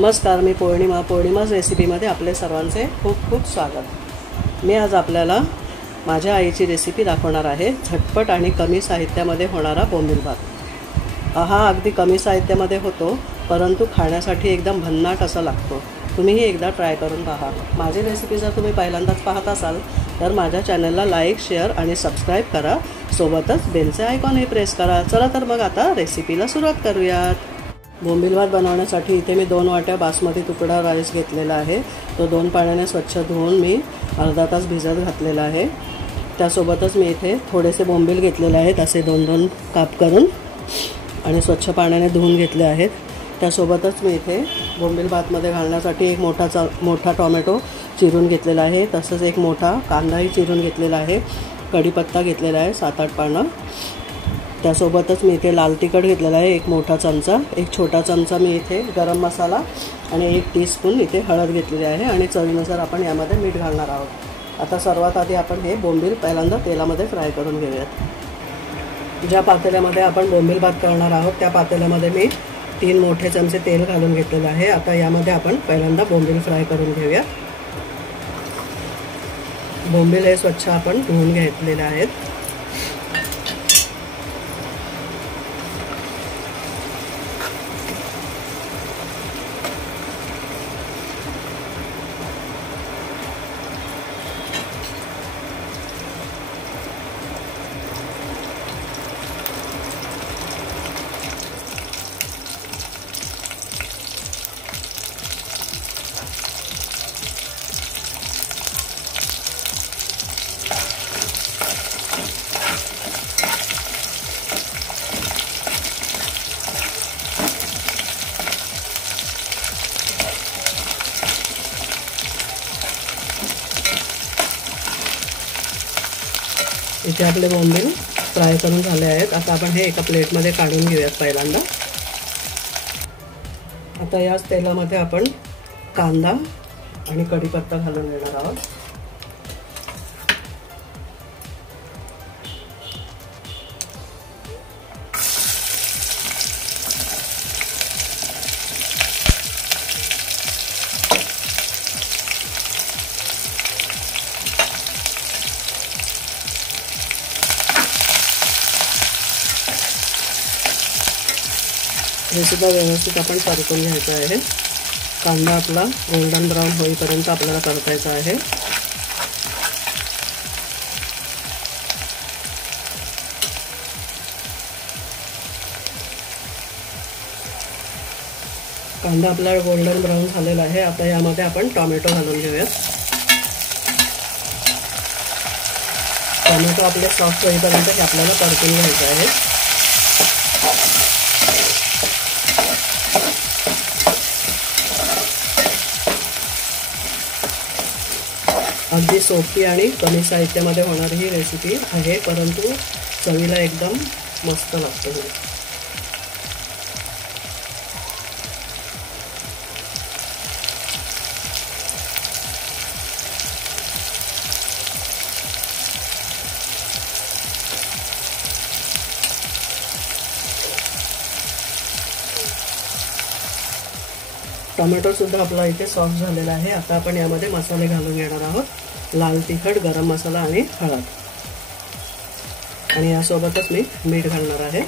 नमस्कार, मी पौर्णिमा's रेसिपीमध्ये आपले सर्वांचे खूप खूप स्वागत। मी आज आपल्याला माझ्या आईची रेसिपी दाखवणार आहे। झटपट आणि कमी साहित्यामध्ये होणारा बोंबील भात। हा अगदी कमी साहित्यामध्ये होतो, परंतु खाण्यासाठी एकदम भन्नाट असा लागतो। तुम्हीही एकदा ट्राय करून पहा। माझी रेसिपी जर तुम्ही पहिल्यांदाच पाहत असाल तर माझ्या चॅनलला लाईक, शेअर आणि सबस्क्राइब करा। सोबतच बेलचे आयकॉनही प्रेस करा। चला तर मग आता रेसिपीला सुरुवात करूयात। बोंबील भात बनवण्यासाठी इथे मी 2 वाट्या बासमती तुकडा राईस घेतलेला आहे। तो 2 पाण्याने स्वच्छ धुवून मी अर्धा तास भिजत घातलेला आहे। त्यासोबतच मी इथे थोडेसे बोंबील घेतलेले आहेत, असे 2-2 काप करून आणि स्वच्छ पाण्याने धुवून घेतले आहेत। त्यासोबतच मी इथे बोंबील भातमध्ये घालण्यासाठी एक मोठा टोमॅटो चिरून घेतलेला आहे। तसंच एक मोठा कांदाही चिरून घेतलेला आहे। कढीपत्ता घेतलेला आहे 7-8 पानं। त्यासोबतच मी इथे लाल तिखट घेतलेला आहे 1 मोठा चमचा, एक छोटा चमचा मी इथे गरम मसाला आणि 1 टीस्पून इथे हळद घेतलेली आहे आणि चवीनुसार आपण यामध्ये मीठ घालणार आहोत। आता सर्वात आधी आपण हे बोंबील पहिल्यांदा तेलामध्ये फ्राय करून घेऊयात। ज्या पातेल्यामध्ये आपण बोंबील भात करणार आहोत त्या पातेल्यामध्ये मी 3 मोठे चमचे तेल घालून घेतलेले आहे। आता यामध्ये आपण पहिल्यांदा बोंबील फ्राय करून घेऊया। बोंबील हे स्वच्छ आपण धुवून घेतलेले आहेत। इथे आपले बोंबील फ्राय करून झाले आहेत। आता आपण हे एका प्लेटमध्ये काढून घेऊयात पहिल्यांदा। आता याच तेलामध्ये आपण कांदा आणि कढीपत्ता घालून घेणार आहोत। हे सुद्धा व्यवस्थित आपण परतून घ्यायचं आहे। कांदा आपला गोल्डन ब्राउन होईपर्यंत आपल्याला परतायचा आहे। कांदा आपला गोल्डन ब्राउन झालेला आहे। आता यामध्ये आपण टोमॅटो घालून घेऊयात। टोमॅटो आपले सॉफ्ट होईपर्यंत हे आपल्याला परतून घ्यायचं आहे। अगदी सोपी आणि कमी साहित्यामध्ये होणारी ही रेसिपी आहे, परंतु चवीला एकदम मस्त लागते। टोमॅटो सुद्धा आपला इथे सॉफ्ट झालेला आहे। आता आपण यामध्ये मसाले घालून घेणार आहोत। लाल तिखट, गरम मसाला आणि हळद, आणि यासोबतच मी मीठ घालणार आहे।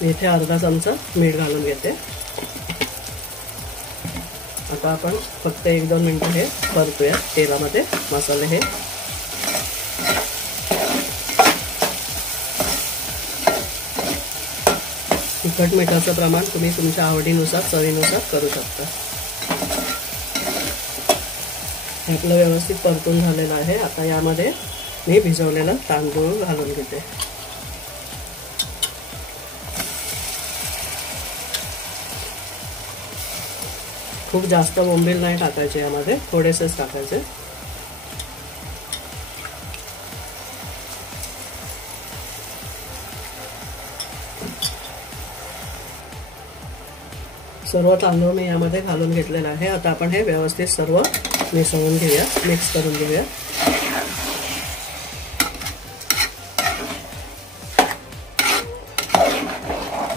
मी इथे अर्धा चमचा मीठ घालून घेते। आता आपण फक्त 1-2 मिनिटं हे परतूया तेलामध्ये मसाले हे। तिखट मिठाचं प्रमाण तुम्ही तुमच्या आवडीनुसार, चवीनुसार करू शकता। आपलं व्यवस्थित परतून झालेलं आहे। आता यामध्ये मी भिजवलेला तांदूळ घालून घेते। खूप जास्त बोंबील नाही टाकायचे, यामध्ये थोडेसेच टाकायचे। सर्व तांदूळ मी यामध्ये घालून घेतलेला आहे। आता आपण हे व्यवस्थित सर्व मिसळून घेऊया, मिक्स करून घेऊया।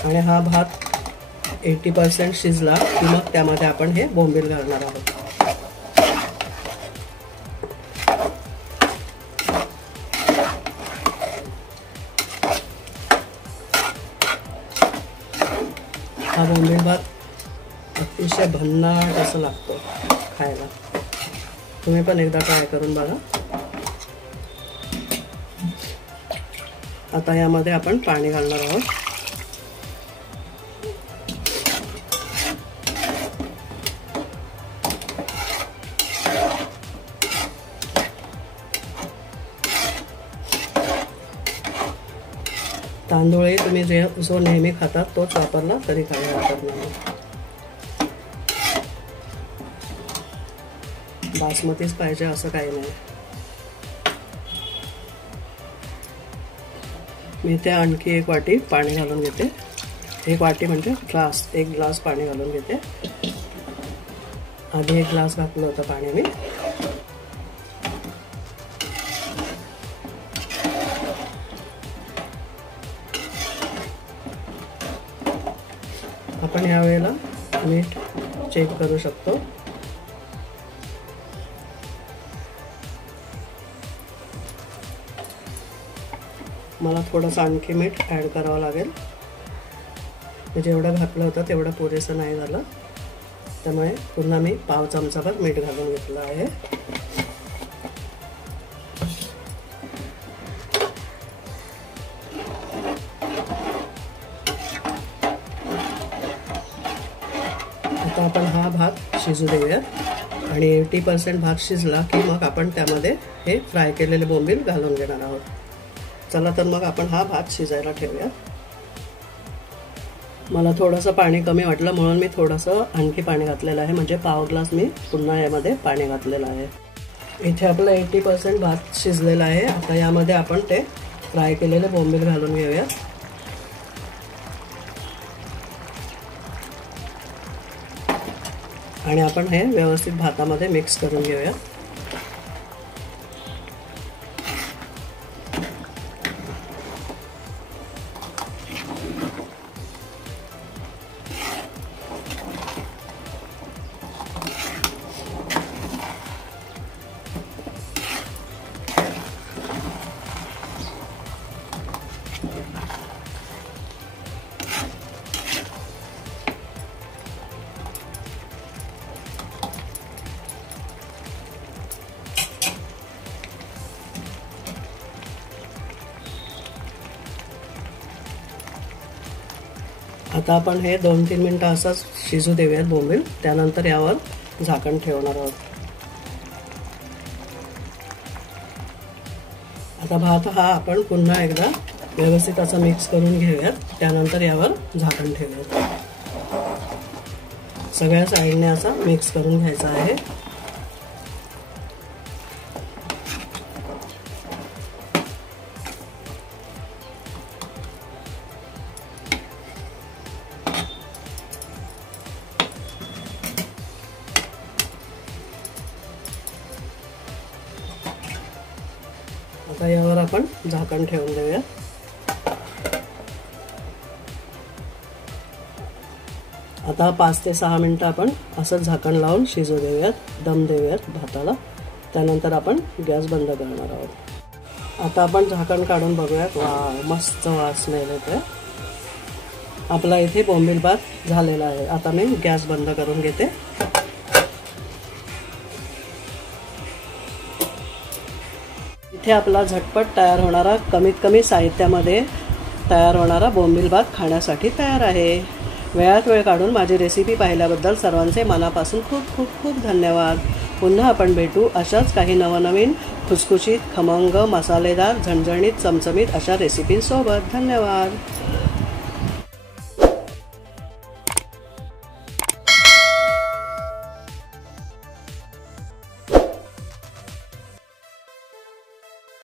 आणि हा भात 80% शिजला की मग त्यामध्ये आपण हे बोंबील घालणार आहोत. हा बोंबील भात अतिशय भन्नाट असं लागतो खायला. तुम्ही पण एकदा ट्राय करून बघा. आता यामध्ये आपण पाणी घालणार आहोत. तांदूळ तुम्ही जो नेहमी खातात तोच वापरला तरी काही हरकत नाही. बासमतीच पाहिजे असं काही नाही. मी इथे आणखी 1 वाटी पाणी घालून घेते. 1 वाटी म्हणजे ग्लास, 1 ग्लास पाणी घालून घेते. आधी 1 ग्लास घातलं होतं पाणी मी. आपण यावेळेला मीठ चेक करू शकतो. मला थोडंसं आणखी मीठ ॲड करावं लागेल. जेवढं घातलं होतं तेवढं पुरेसं नाही झालं, त्यामुळे पुन्हा मी पाव चमचाभर मीठ घालून घेतलं आहे. आता आपण हा भात शिजू देऊयात आणि 80% भात शिजला की मग आपण त्यामध्ये हे फ्राय केलेले बोंबील घालून घेणार आहोत. चला तर मग आपण हा भात शिजायला ठेवूयात. मला थोडंसं पाणी कमी वाटलं म्हणून मी थोडंसं आणखी पाणी घातलेलं आहे, म्हणजे पाव ग्लास मी पुन्हा यामध्ये पाणी घातलेलं आहे. इथे आपलं 80% भात शिजलेला आहे. आता यामध्ये आपण ते फ्राय केलेले बोंबील घालून घेऊयात. आणि आपण हे व्यवस्थित भातामध्ये मिक्स करून घेऊयात. आता आपण हे 2-3 मिनिटं असंच शिजू देऊयात बोंबील. त्यानंतर यावर झाकण ठेवणार आहोत. आता भात हा आपण पुन्हा एकदा व्यवस्थित असं मिक्स करून घेऊयात. त्यानंतर यावर झाकण ठेवूयात. सगळ्या साईडने असा मिक्स करून घ्यायचा आहे. आता यावर आपण झाकण ठेवून देऊया. आता 5 ते 6 मिनिटं आपण असं झाकण लावून शिजू देऊयात, दम देऊयात भाताला. त्यानंतर आपण गॅस बंद करणार आहोत. आता आपण झाकण काढून बघूयात. वा, मस्त वास स्मेल येतोय. आपला इथे बोंबील भात झालेला आहे. आता मी गॅस बंद करून घेते. इथे आपला झटपट तयार होणारा, कमीत कमी साहित्यामध्ये तयार होणारा बोंबील भात खाण्यासाठी तयार आहे. वेळात वेळ काढून माझी रेसिपी पाहिल्याबद्दल सर्वांचे मनापासून खूप खूप खूप धन्यवाद. पुन्हा आपण भेटू अशाच काही नवनवीन खुसखुशीत, खमंग, मसालेदार, झणझणीत, चमचमीत अशा रेसिपींसोबत. धन्यवाद.